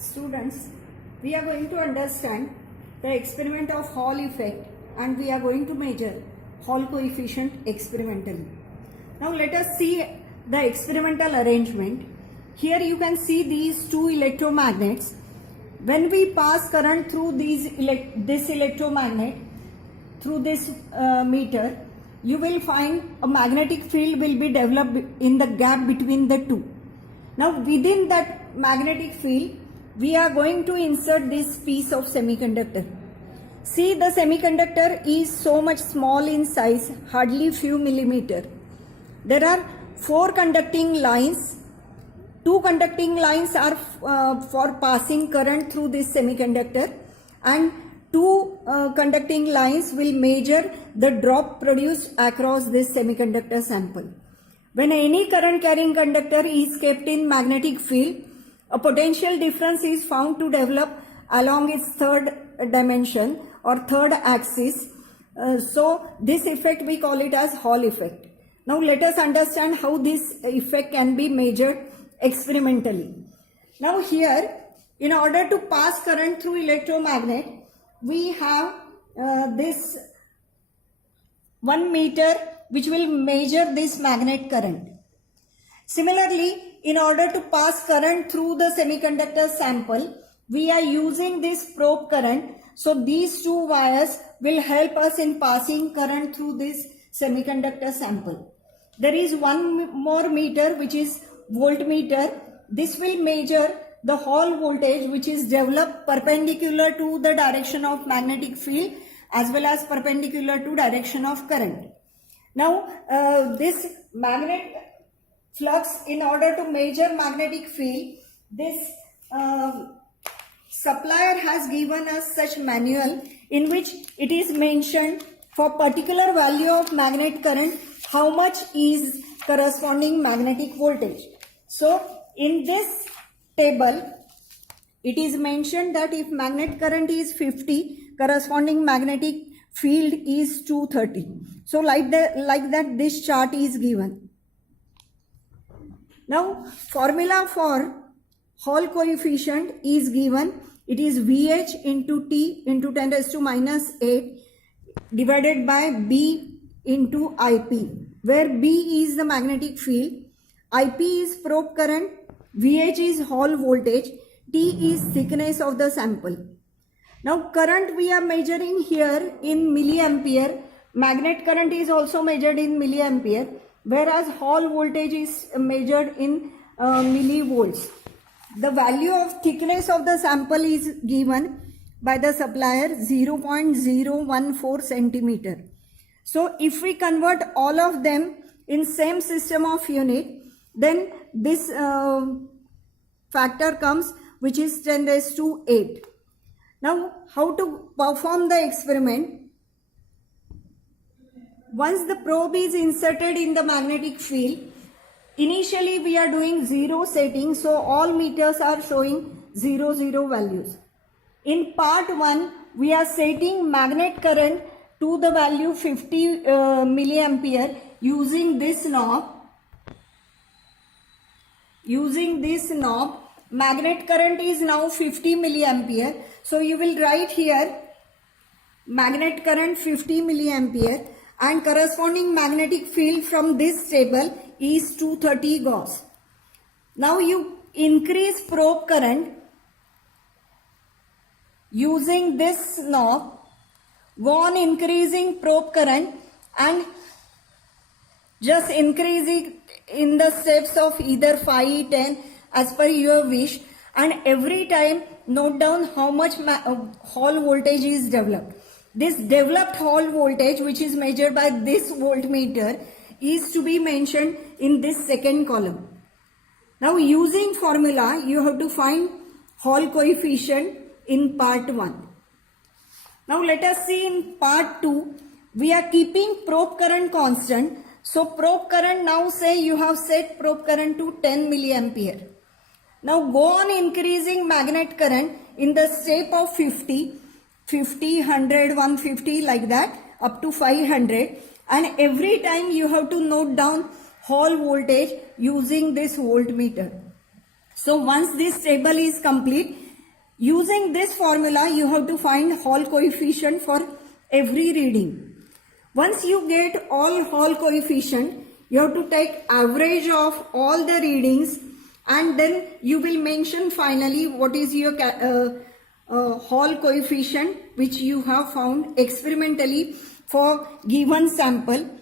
Students, we are going to understand the experiment of Hall effect and we are going to measure Hall coefficient experimentally. Now let us see the experimental arrangement. Here you can see these two electromagnets. When we pass current through this electromagnet, through this meter, you will find a magnetic field will be developed in the gap between the two. Now within that magnetic field, we are going to insert this piece of semiconductor. See, the semiconductor is so much small in size, hardly few millimeter. There are 4 conducting lines. 2 conducting lines are for passing current through this semiconductor, and 2 conducting lines will measure the drop produced across this semiconductor sample. When any current carrying conductor is kept in magnetic field, a potential difference is found to develop along its third dimension or third axis. So this effect we call it as Hall effect. Now let us understand how this effect can be measured experimentally. Now here, in order to pass current through electromagnet, we have this 1 meter which will measure this magnet current. Similarly, in order to pass current through the semiconductor sample, we are using this probe current. So these 2 wires will help us in passing current through this semiconductor sample. There is 1 more meter which is voltmeter. This will measure the Hall voltage which is developed perpendicular to the direction of magnetic field as well as perpendicular to direction of current. Now this magnet flux, in order to measure magnetic field, this supplier has given us such manual in which it is mentioned for particular value of magnet current how much is corresponding magnetic voltage. So in this table it is mentioned that if magnet current is 50, corresponding magnetic field is 230. So like that this chart is given. Now formula for Hall coefficient is given. It is VH into T into 10 raised to minus 8 divided by B into IP, where B is the magnetic field, IP is probe current, VH is Hall voltage, T is thickness of the sample. Now current we are measuring here in milliampere. Magnet current is also measured in milliampere, whereas Hall voltage is measured in millivolts. The value of thickness of the sample is given by the supplier 0.014 centimeter. So if we convert all of them in same system of unit, then this factor comes which is 10 raised to 8. Now how to perform the experiment? Once the probe is inserted in the magnetic field, initially we are doing 0 setting, so all meters are showing 0 values. In part 1, we are setting magnet current to the value 50 milliampere using this knob. Using this knob, magnet current is now 50 milliampere. So you will write here magnet current 50 milliampere and corresponding magnetic field from this table is 230 Gauss. Now you increase probe current using this knob. Go on increasing probe current and just increase it in the steps of either 5, 10 as per your wish, and every time note down how much Hall voltage is developed. This developed Hall voltage, which is measured by this voltmeter, is to be mentioned in this second column. Now using formula, you have to find Hall coefficient in part 1. Now let us see in part 2, we are keeping probe current constant. So probe current, now say you have set probe current to 10 milliampere. Now go on increasing magnet current in the step of 50, 100, 150 like that up to 500, and every time you have to note down Hall voltage using this voltmeter. So once this table is complete, Using this formula, you have to find Hall coefficient for every reading. Once you get all Hall coefficient, you have to take average of all the readings, and then you will mention finally what is your Hall coefficient which you have found experimentally for given sample.